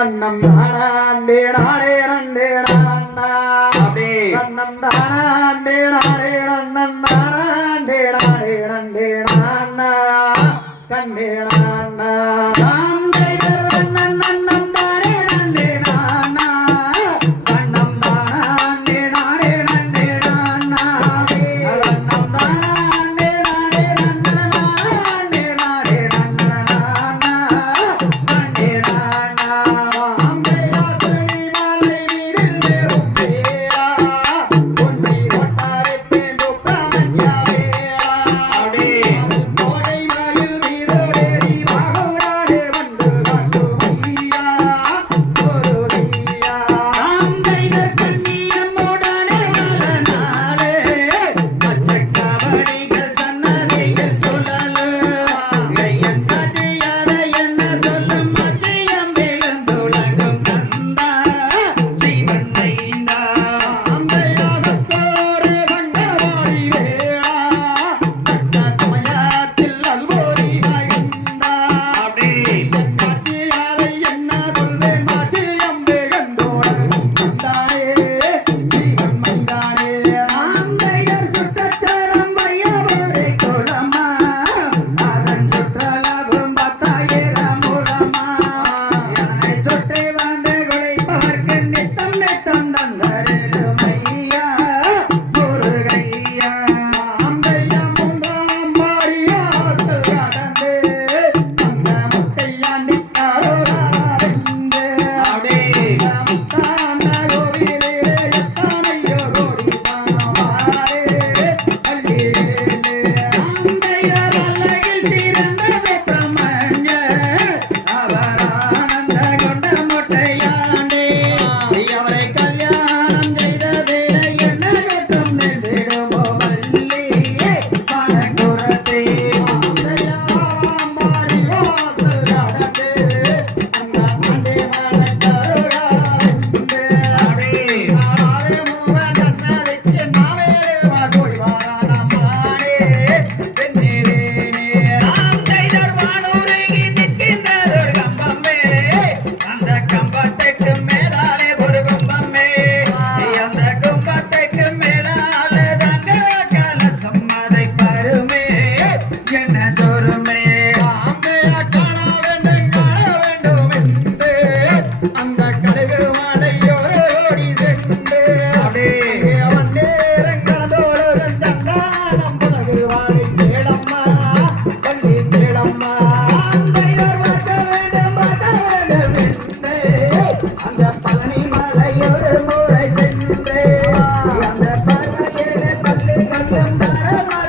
நன்னம் தானே நானே நந்தே நானே நன்னம் தானே நானே நந்தன் நானே நானே நந்தே நானா கண்டே நானா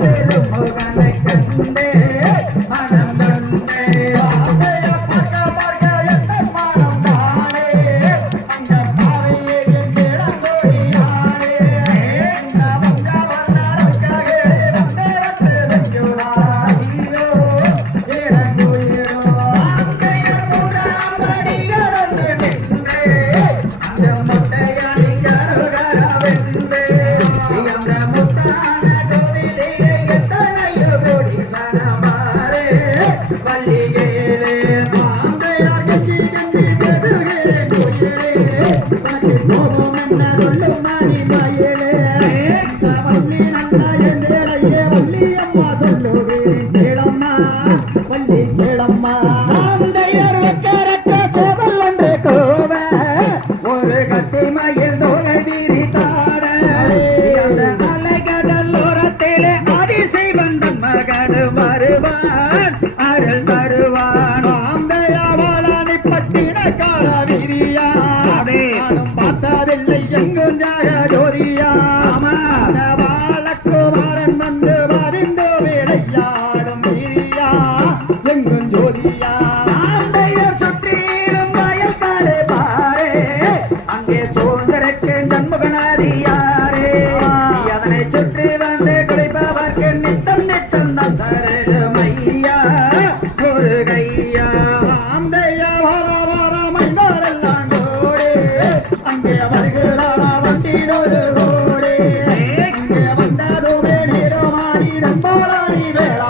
Hey! பாலாடி வேற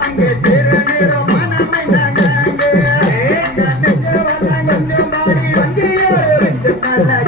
அங்கே திருநீரும் மனமை நகங்கு கொஞ்சம் பாடி வஞ்சியோடு வென்று நல்ல இடமோ கண்ணன் மாடமோ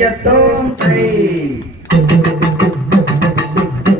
கதிகதோம் திகிதிகதோம் தாதா தைய தையத்தோம் செய்